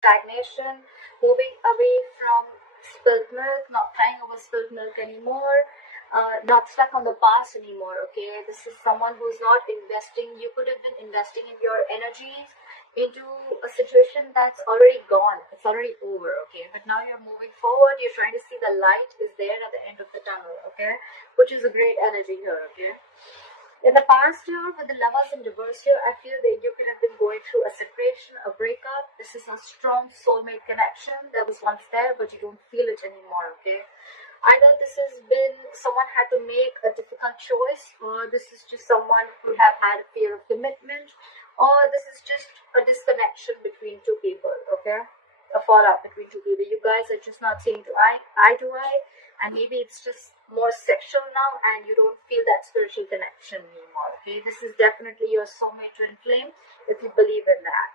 stagnation, moving away from spilled milk, not crying over spilled milk anymore, not stuck on the past anymore. Okay, this is someone who's not investing. You could have been investing in your energies into a situation that's already gone, it's already over. Okay, but now you're moving forward, you're trying to see the light is there at the end of the tunnel. Okay, which is a great energy here. Okay, in the past year, with the lovers in reverse here, I feel that you could have been going through a separation, a breakup. This is a strong soulmate connection that was once there, but you don't feel it anymore. Okay, either this has been someone had to make a difficult choice, or this is just someone who have had a fear of commitment, or this is just a disconnection between two people. Okay, a fallout between two people. You guys are just not seeing eye to eye, and maybe it's just more sexual now, and you don't feel that spiritual connection anymore. Okay, this is definitely your soulmate twin flame if you believe in that.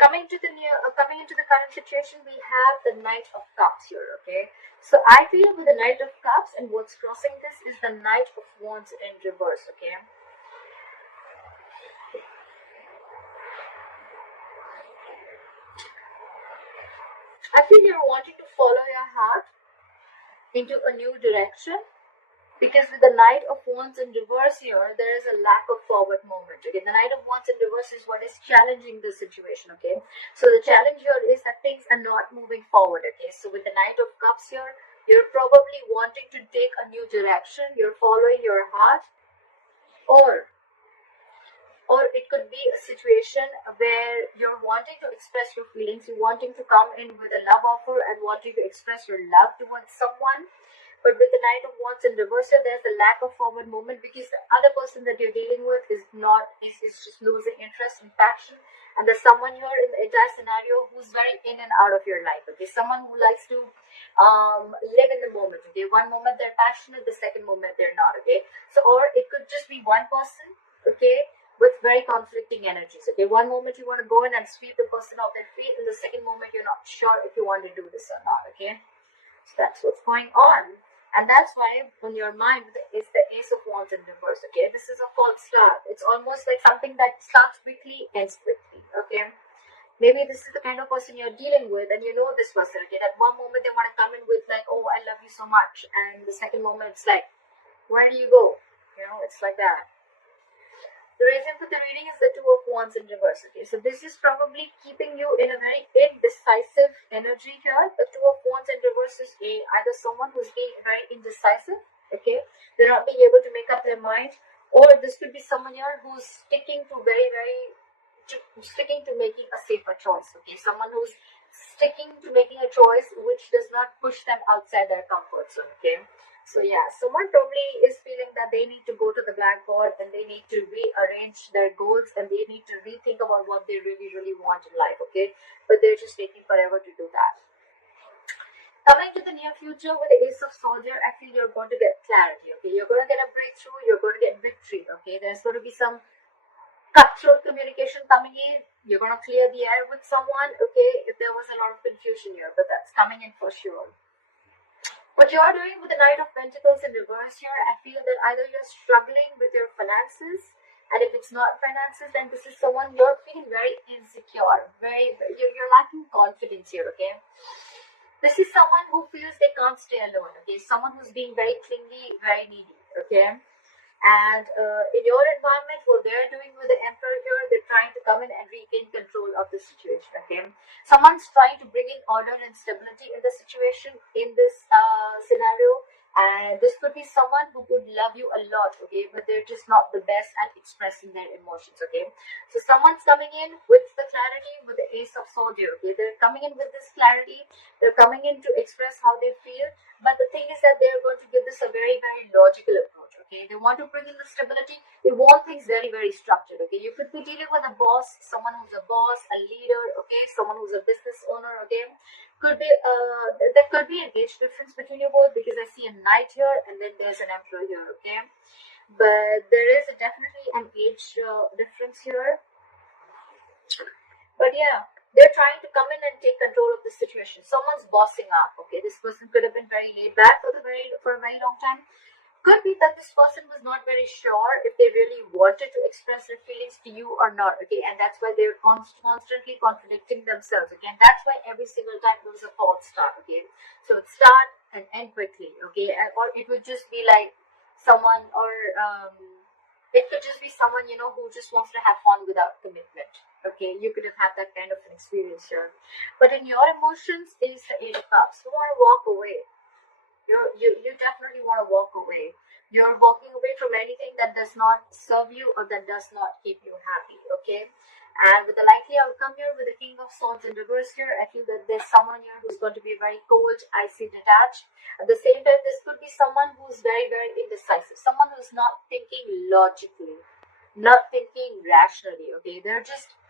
Coming into the current situation, we have the Knight of Cups here. Okay, so I feel with the Knight of Cups, and what's crossing this is the Knight of Wands in reverse. Okay, I feel you're wanting to follow your heart into a new direction, because with the Knight of Wands in reverse here, there is a lack of forward movement. Okay, the Knight of Wands in reverse is what is challenging the situation. Okay, so the challenge here is that things are not moving forward. Okay, so with the Knight of Cups here, you're probably wanting to take a new direction. You're following your heart, or it could be a situation where you're wanting to express your feelings, you're wanting to come in with a love offer and wanting to express your love towards someone. But with the Knight of Wands in reverse, there's a lack of forward movement, because the other person that you're dealing with is just losing interest and passion. And there's someone here in the entire scenario who's very in and out of your life. Okay, someone who likes to live in the moment. Okay, one moment they're passionate, the second moment they're not. Okay, so or it could just be one person. Okay, with very conflicting energies. Okay, one moment you want to go in and sweep the person off their feet, and the second moment you're not sure if you want to do this or not. Okay, so that's what's going on. And that's why on your mind is the Ace of Wands in reverse. Okay, this is a false start. It's almost like something that starts quickly, ends quickly. Okay, maybe this is the kind of person you're dealing with, and you know this person. Okay, at one moment they want to come in with like, oh, I love you so much, and the second moment it's like, where do you go? You know, it's like that. The reason for the reading is the Two of Wands in reverse. Okay, so this is probably keeping you in a very indecisive energy here. The Two of Wands in reverse is either someone who's being very indecisive. Okay, they're not being able to make up their mind, or this could be someone here who's sticking to sticking to making a safer choice. Okay, someone who's sticking to making a choice which does not push them outside their comfort zone. Okay, so yeah, someone probably is feeling that they need to go to the blackboard and they need to rearrange their goals and they need to rethink about what they really want in life. Okay, but they're just taking forever to do that. Coming to the near future with the Ace of Swords, I feel you're going to get clarity. Okay, you're going to get a breakthrough, you're going to get victory. Okay, there's going to be some cutthroat communication coming in. You're going to clear the air with someone. Okay, if there was a lot of confusion here, but that's coming in for sure. What you're doing with the Knight of Pentacles in reverse here, I feel that either you're struggling with your finances, and if it's not finances, then this is someone you're feeling very insecure, you're lacking confidence here. Okay, this is someone who feels they can't stay alone. Okay, someone who's being very clingy, very needy. Okay, and in your environment, what they're doing with the Emperor here, they're trying to come in and regain control of the situation. Okay, someone's trying to bring in order and stability in the situation in this scenario, and this could be someone who would love you a lot. Okay, but they're just not the best at expressing their emotions. Okay, so someone's coming in with the clarity with the Ace of Swords here. Okay, they're coming in with this clarity. They're coming in to express how they feel. But the thing is that they're going to give this a very logical approach. Okay, they want to bring in the stability. They want things very structured. Okay, you could be dealing with a boss, someone who's a boss, a leader. Okay, someone who's a business owner. Okay, could be there could be an age difference between you both, because I see a knight here and then there's an emperor here. Okay, but there is definitely an age difference here. But yeah, they're trying to come in and take control of the situation. Someone's bossing up. Okay, this person could have been very laid back for a very long time, Could be that this person was not very sure if they really wanted to express their feelings to you or not, okay, and that's why they're constantly contradicting themselves, okay, and that's why every single time there was a false start, okay, so it start and end quickly, okay, or it would just be like someone, or it could just be someone, who just wants to have fun without commitment, okay, you could have had that kind of an experience here, but in your emotions is the Eight of Cups. You want to walk away. You definitely want to walk away. You're walking away from anything that does not serve you or that does not keep you happy, okay? And with the likely outcome here, with the King of Swords in reverse here, I feel that there's someone here who's going to be very cold, icy, detached. At the same time, this could be someone who's very, very indecisive. Someone who's not thinking logically, not thinking rationally, okay? They're just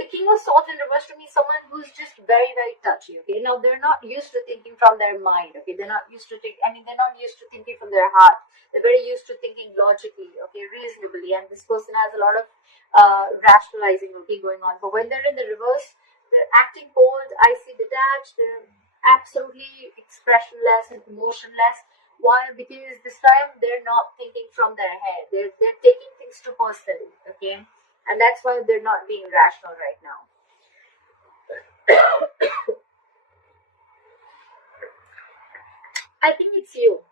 the King of Swords in reverse to me is someone who's just very, very touchy, okay? Now, they're not used to thinking from their mind, okay? They're not used to they're not used to thinking from their heart. They're very used to thinking logically, okay, reasonably, and this person has a lot of rationalizing, okay, going on. But when they're in the reverse, they're acting cold, icy, detached, they're absolutely expressionless and emotionless. Why? Because this time they're not thinking from their head. They're taking things too personally, okay? And that's why they're not being rational right now. I think it's you.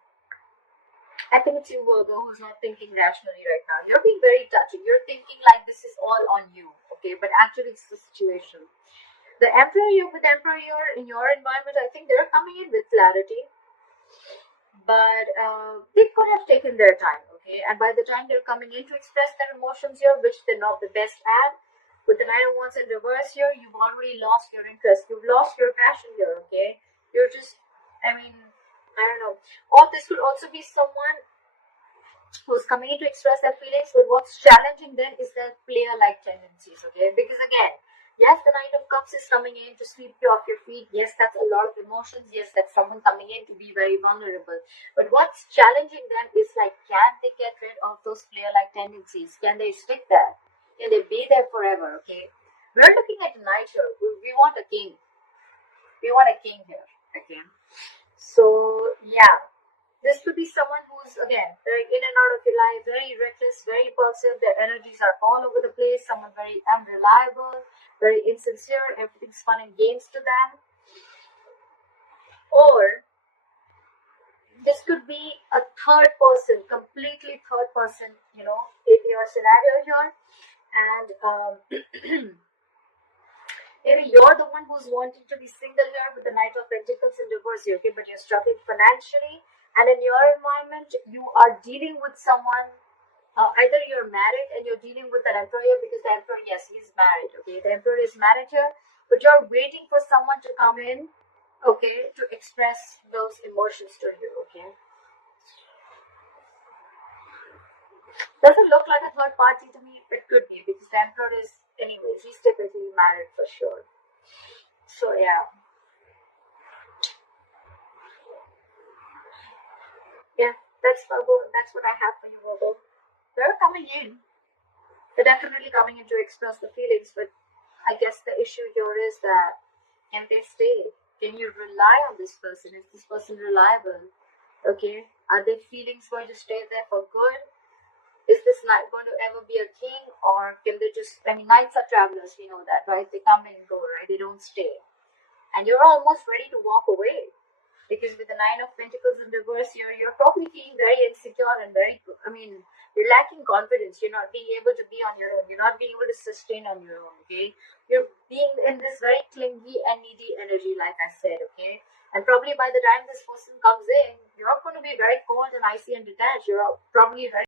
I think it's you, Virgo, who's not thinking rationally right now. You're being very touchy. You're thinking like this is all on you, okay? But actually, it's the situation. The Emperor, you with Emperor here in your environment, I think they're coming in with clarity. But they could have taken their time, okay? And by the time they're coming in to express their emotions here, which they're not the best at, with the Nine of Wands in reverse here, you've already lost your interest. You've lost your passion here, okay? You're just, I don't know. Or this could also be someone who's coming in to express their feelings, but what's challenging them is their player-like tendencies, okay? Because again, yes, the Knight of Cups is coming in to sweep you off your feet. Yes, that's a lot of emotions. Yes, that's someone coming in to be very vulnerable. But what's challenging them is like, can they get rid of those player-like tendencies? Can they stick there? Can they be there forever, okay? We're looking at a knight here. We want a king. We want a king here, okay? So, yeah. This could be someone who's, again, very in and out of your life, very reckless, very impulsive. Their energies are all over the place. Someone very unreliable, very insincere. Everything's fun and games to them. Or this could be a third person, completely third person, in your scenario here. And maybe you're the one who's wanting to be single here with the Knight of Pentacles in reverse, okay? But you're struggling financially. And in your environment, you are dealing with someone, either you're married and you're dealing with an emperor, because the emperor, yes, he's married, okay? The emperor is married here, but you're waiting for someone to come in, okay, to express those emotions to you, okay? Doesn't look like a third party to me, but could be, because the emperor is, anyways, he's typically married for sure. So, yeah. Yeah, that's Virgo. That's what I have for you, Virgo. They're coming in. They're definitely coming in to express the feelings, but I guess the issue here is that, can they stay? Can you rely on this person? Is this person reliable? Okay, are their feelings going to stay there for good? Is this knight going to ever be a king, or can they just, knights are travelers, we know that, right? They come and go, right? They don't stay. And you're almost ready to walk away. Because with the Nine of Pentacles in reverse here, you're probably feeling very insecure and you're lacking confidence. You're not being able to be on your own. You're not being able to sustain on your own, okay? You're being in this very clingy and needy energy, like I said, okay? And probably by the time this person comes in, you're going to be very cold and icy and detached. You're probably very